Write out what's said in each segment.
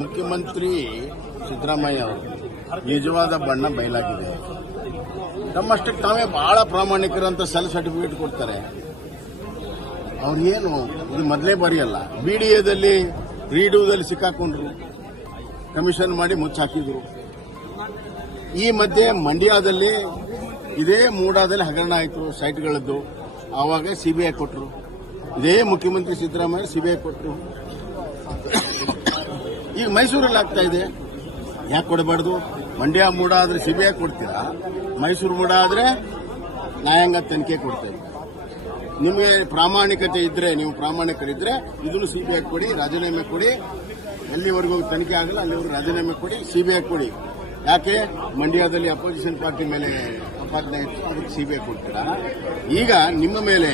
ಮುಖ್ಯಮಂತ್ರಿ ಸಿದ್ದರಾಮಯ್ಯ ಅವರು ನಿಜವಾದ ಬಣ್ಣ ಬಯಲಾಗಿದೆ. ತಮ್ಮಷ್ಟಕ್ಕೆ ತಾವೇ ಬಹಳ ಪ್ರಾಮಾಣಿಕರಂತ ಸೆಲ್ ಸರ್ಟಿಫಿಕೇಟ್ ಕೊಡ್ತಾರೆ. ಅವ್ರು ಏನು, ಇದು ಮೊದಲೇ ಬರೆಯಲ್ಲ. ಬಿ ಡಿ ಎದಲ್ಲಿ ರೀಡಿಯೋದಲ್ಲಿ ಸಿಕ್ಕಾಕೊಂಡ್ರು. ಕಮಿಷನ್ ಮಾಡಿ ಮುಚ್ಚಾಕಿದ್ರು. ಈ ಮಧ್ಯೆ ಮಂಡ್ಯದಲ್ಲಿ ಇದೇ ಮೂಡಾದಲ್ಲಿ ಹಗರಣ ಆಯಿತು ಸೈಟ್ಗಳದ್ದು ಆವಾಗ ಸಿಬಿಐ ಕೊಟ್ಟರು ಇದೇ ಮುಖ್ಯಮಂತ್ರಿ ಸಿದ್ದರಾಮಯ್ಯ ಸಿಬಿಐ ಕೊಟ್ಟರು ಈಗ ಮೈಸೂರಲ್ಲಿ ಆಗ್ತಾ ಇದೆ. ಯಾಕೆ ಕೊಡಬಾರ್ದು? ಮಂಡ್ಯ ಮೂಡ ಆದ್ರೆ ಐ ಕೊಡ್ತೀರಾ? ಮೈಸೂರು ಮೂಡ ಆದ್ರೆ ನ್ಯಾಯಾಂಗ ತನಿಖೆ ಕೊಡ್ತೇವೆ ನಿಮಗೆ ಪ್ರಾಮಾಣಿಕತೆ ಇದ್ರೆ, ನೀವು ಪ್ರಾಮಾಣಿಕರಿದ್ರೆ ಇದನ್ನು ಸಿಬಿಐ ಕೊಡಿ, ರಾಜೀನಾಮೆ ಕೊಡಿ. ಎಲ್ಲಿವರೆಗೂ ತನಿಖೆ ಆಗಲ್ಲ, ಅಲ್ಲಿವರೆಗೂ ರಾಜೀನಾಮೆ ಕೊಡಿ ಸಿಬಿಐ ಕೊಡಿ. ಯಾಕೆ? ಮಂಡ್ಯದಲ್ಲಿ ಅಪೋಸಿಷನ್ ಪಾರ್ಟಿ ಮೇಲೆ ಆಪಾದನೆ ಇತ್ತು, ಅದಕ್ಕೆ ಸಿಬಿಐ ಕೊಡ್ತೀರಾ? ಈಗ ನಿಮ್ಮ ಮೇಲೆ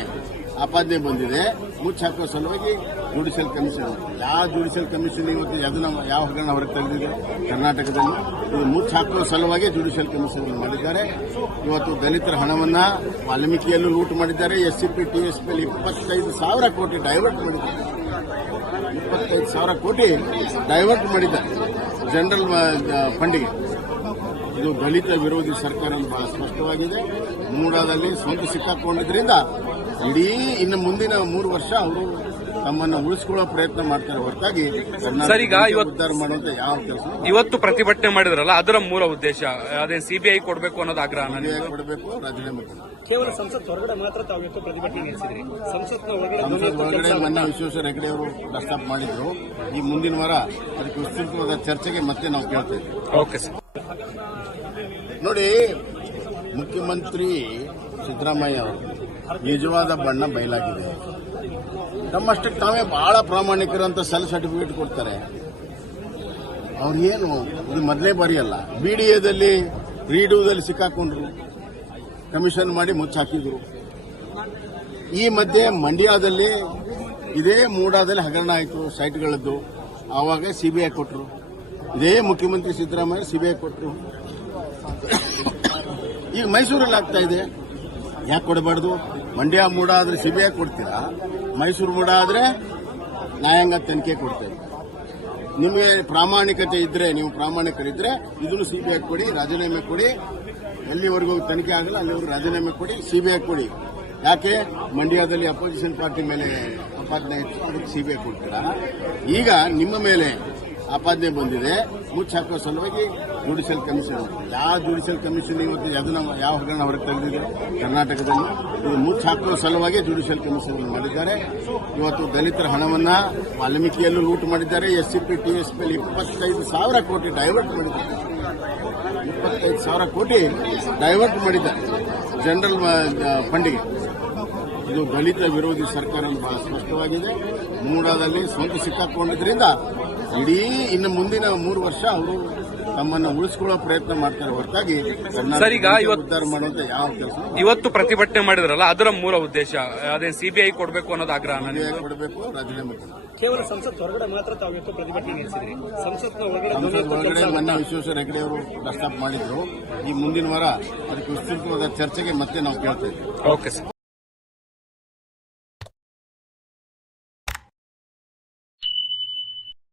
ಆಪಾದನೆ ಬಂದಿದೆ. ಮುಚ್ಚಾಕೋ ಸಲುವಾಗಿ ಜುಡಿಷಿಯಲ್ ಕಮಿಷನ್ ಯಾವ ಜುಡಿಷಿಯಲ್ ಕಮಿಷನ್ ಇವತ್ತು ಅದನ್ನ ಯಾವ ಹಗರಣ ಹೊರಗೆ ತೆಗೆದಿದೆ? ಕರ್ನಾಟಕದಲ್ಲಿ ಇದು ಮುಚ್ಚಾಕೋ ಸಲುವಾಗಿ ಜುಡಿಷಿಯಲ್ ಕಮಿಷನ್ ಮಾಡಿದ್ದಾರೆ. ಇವತ್ತು ದಲಿತರ ಹಣವನ್ನ ವಾಲ್ಮೀಕಿಯಲ್ಲೂ ಲೂಟ್ ಮಾಡಿದ್ದಾರೆ. S C P T S P ಇಪ್ಪತ್ತೈದು ಸಾವಿರ ಕೋಟಿ ಡೈವರ್ಟ್ ಮಾಡಿದ್ದಾರೆ. ಇಪ್ಪತ್ತೈದು ಸಾವಿರ ಕೋಟಿ ಡೈವರ್ಟ್ ಮಾಡಿದ್ದಾರೆ ಜನರಲ್ ಫಂಡಿಗೆ. ಇದು ದಲಿತ ವಿರೋಧಿ ಸರ್ಕಾರ ಅಂತ ಬಹಳ ಸ್ಪಷ್ಟವಾಗಿದೆ. ಮೂಡಾದಲ್ಲಿ ಸ್ವಂತ ಸಿಕ್ಕಾಕೊಂಡಿದ್ರಿಂದ ಇಡೀ ಇನ್ನು ಮುಂದಿನ ಮೂರು ವರ್ಷ ಅವರು ತಮ್ಮನ್ನು ಉಳಿಸಿಕೊಳ್ಳೋ ಪ್ರಯತ್ನ ಮಾಡ್ತಾರೆ. ಹೊರತಾಗಿ ಸರ್, ಈಗ ಇವತ್ತು- ಉದ್ಧಾರ ಮಾಡುವಂತ ಯಾವ ಕೆಲಸ ಇವತ್ತು ಪ್ರತಿಭಟನೆ ಮಾಡಿದ್ರಲ್ಲ ಅದರ ಮೂಲ ಉದ್ದೇಶ ಅದೇ ಸಿಬಿಐ ಕೊಡಬೇಕು ಅನ್ನೋದು ಆಗ್ರಹ ಕೊಡಬೇಕು ರಾಜೀನಾಮೆ ಕೊಡಬೇಕು. ಕೇವಲ ಸಂಸತ್ ಹೊರಗಡೆ ಮಾತ್ರ ತಾವು ಇವತ್ತು ಪ್ರತಿಭಟನೆ ನಡೆಸಿದ್ರಿ? ಸಂಸತ್ನ ಒಳಗಡೆ ಸಂಸತ್ ಒಳಗಡೆ ಮೊನ್ನೆ ವಿಶ್ವೇಶ್ವರ ಹೆಗಡೆ ಅವರು ಪ್ರಸ್ತಾಪ ಮಾಡಿದ್ರು. ಈ ಮುಂದಿನ ವಾರ ಅದಕ್ಕೆ ವಿಸ್ತೃತವಾದ ಚರ್ಚೆಗೆ ಮತ್ತೆ ನಾವು ಕೇಳ್ತೇವೆ ಓಕೆ ಸರ್ ನೋಡಿ, ಮುಖ್ಯಮಂತ್ರಿ ಸಿದ್ದರಾಮಯ್ಯ ಅವರು, ನಿಜವಾದ ಬಣ್ಣ ಬಯಲಾಗಿದೆ. ತಮ್ಮಷ್ಟಕ್ಕೆ ತಾವೇ ಬಹಳ ಪ್ರಾಮಾಣಿಕರಂತ ಸೆಲ್ ಸರ್ಟಿಫಿಕೇಟ್ ಕೊಡ್ತಾರೆ. ಅವ್ರು ಏನು, ಇದು ಮೊದಲೇ ಬಾರಿ ಅಲ್ಲ ಬಿ ಡಿ ಎದಲ್ಲಿ ರೀಡೂದಲ್ಲಿ ಸಿಕ್ಕಾಕೊಂಡ್ರು. ಕಮಿಷನ್ ಮಾಡಿ ಮುಚ್ಚಾಕಿದ್ರು ಈ ಮಧ್ಯೆ ಮಂಡ್ಯದಲ್ಲಿ, ಇದೇ ಮೂಡಾದಲ್ಲಿ ಹಗರಣ ಆಯಿತು ಸೈಟ್ಗಳದ್ದು ಆವಾಗ ಸಿಬಿಐ ಕೊಟ್ಟರು ಇದೇ ಮುಖ್ಯಮಂತ್ರಿ ಸಿದ್ದರಾಮಯ್ಯ ಸಿಬಿಐ ಕೊಟ್ಟರು. ಈಗ ಮೈಸೂರಲ್ಲಿ ಆಗ್ತಾ ಇದೆ. ಯಾಕೆ ಕೊಡಬಾರ್ದು? ಮಂಡ್ಯ ಮೂಡ ಆದರೆ ಸಿಬಿಐ ಕೊಡ್ತೀರಾ? ಮೈಸೂರು ಮೂಡ ಆದರೆ ನ್ಯಾಯಾಂಗ ತನಿಖೆ ಕೊಡ್ತೇವೆ. ನಿಮಗೆ ಪ್ರಾಮಾಣಿಕತೆ ಇದ್ರೆ, ನೀವು ಪ್ರಾಮಾಣಿಕರಿದ್ರೆ ಇದನ್ನು ಸಿಬಿಐ ಕೊಡಿ, ರಾಜೀನಾಮೆ ಕೊಡಿ. ಎಲ್ಲಿವರೆಗೂ ತನಿಖೆ ಆಗಲ್ಲ, ಅಲ್ಲಿವರೆಗೂ ರಾಜೀನಾಮೆ ಕೊಡಿ, ಸಿಬಿಐ ಕೊಡಿ. ಯಾಕೆ? ಮಂಡ್ಯದಲ್ಲಿ ಅಪೋಸಿಷನ್ ಪಾರ್ಟಿ ಮೇಲೆ ಆಪಾದನೆ ಇತ್ತು, ಅದಕ್ಕೆ ಸಿಬಿಐ ಕೊಡ್ತೀರಾ? ಈಗ ನಿಮ್ಮ ಮೇಲೆ ಆಪಾದನೆ ಬಂದಿದೆ. ಮುಚ್ಚಾಕೋ ಸಲುವಾಗಿ ಜುಡಿಷಿಯಲ್ ಕಮಿಷನ್ ಯಾವ ಜುಡಿಷಿಯಲ್ ಕಮಿಷನ್ ಇವತ್ತು ಅದನ್ನ ಯಾವ ಹಗರಣ ಹೊರಗೆ ತೆಗೆದಿದೆ? ಕರ್ನಾಟಕದಲ್ಲಿ. ಇದು ಮುಚ್ಚಾಕೋ ಸಲುವಾಗಿ ಜುಡಿಷಿಯಲ್ ಕಮಿಷನ್ ಮಾಡಿದ್ದಾರೆ. ಇವತ್ತು ದಲಿತರ ಹಣವನ್ನ ವಾಲ್ಮೀಕಿಯಲ್ಲೂ ಲೂಟ್ ಮಾಡಿದ್ದಾರೆ. S C P, T S P ಇಪ್ಪತ್ತೈದು ಸಾವಿರ ಕೋಟಿ ಡೈವರ್ಟ್ ಮಾಡಿದ್ದಾರೆ. ಇಪ್ಪತ್ತೈದು ಸಾವಿರ ಕೋಟಿ ಡೈವರ್ಟ್ ಮಾಡಿದ್ದಾರೆ ಜನರಲ್ ಫಂಡಿಗೆ. ಇದು ದಲಿತ ವಿರೋಧಿ ಸರ್ಕಾರ ಅಂತ ಬಹಳ ಸ್ಪಷ್ಟವಾಗಿದೆ. ಮೂಡಾದಲ್ಲಿ ಸ್ವಂತ ಸಿಕ್ಕಾಕೊಂಡಿದ್ರಿಂದ ಇಡೀ ಇನ್ನು ಮುಂದಿನ ಮೂರು ವರ್ಷ ಅವರು ತಮ್ಮನ್ನು ಉಳಿಸಿಕೊಳ್ಳೋ ಪ್ರಯತ್ನ ಮಾಡ್ತಾರೆ. ಹೊರತಾಗಿ ಸರ್, ಈಗ ಇವತ್ತು- ಉದ್ಧಾರ ಮಾಡುವಂತ ಯಾವ ಕೆಲಸ ಇವತ್ತು ಪ್ರತಿಭಟನೆ ಮಾಡಿದ್ರಲ್ಲ ಅದರ ಮೂಲ ಉದ್ದೇಶ ಅದೇ ಸಿಬಿಐ ಕೊಡಬೇಕು ಅನ್ನೋದು ಆಗ್ರಹ ಕೊಡಬೇಕು ರಾಜೀನಾಮೆ ಕೊಡಬೇಕು. ಕೇವಲ ಸಂಸತ್ ಹೊರಗಡೆ ಮಾತ್ರ ತಾವು ಇವತ್ತು ಪ್ರತಿಭಟನೆ ನಡೆಸಿದ್ರಿ. ಸಂಸತ್ನ ಒಳಗಡೆ ಸಂಸತ್ ಒಳಗಡೆ ಮೊನ್ನೆ ವಿಶ್ವೇಶ್ವರ ಹೆಗಡೆ ಅವರು ಪ್ರಸ್ತಾಪ ಮಾಡಿದ್ರು. ಈ ಮುಂದಿನ ವಾರ ಅದಕ್ಕೆ ವಿಸ್ತೃತವಾದ ಚರ್ಚೆಗೆ ಮತ್ತೆ ನಾವು ಕೇಳ್ತೇವೆ ಓಕೆ ಸರ್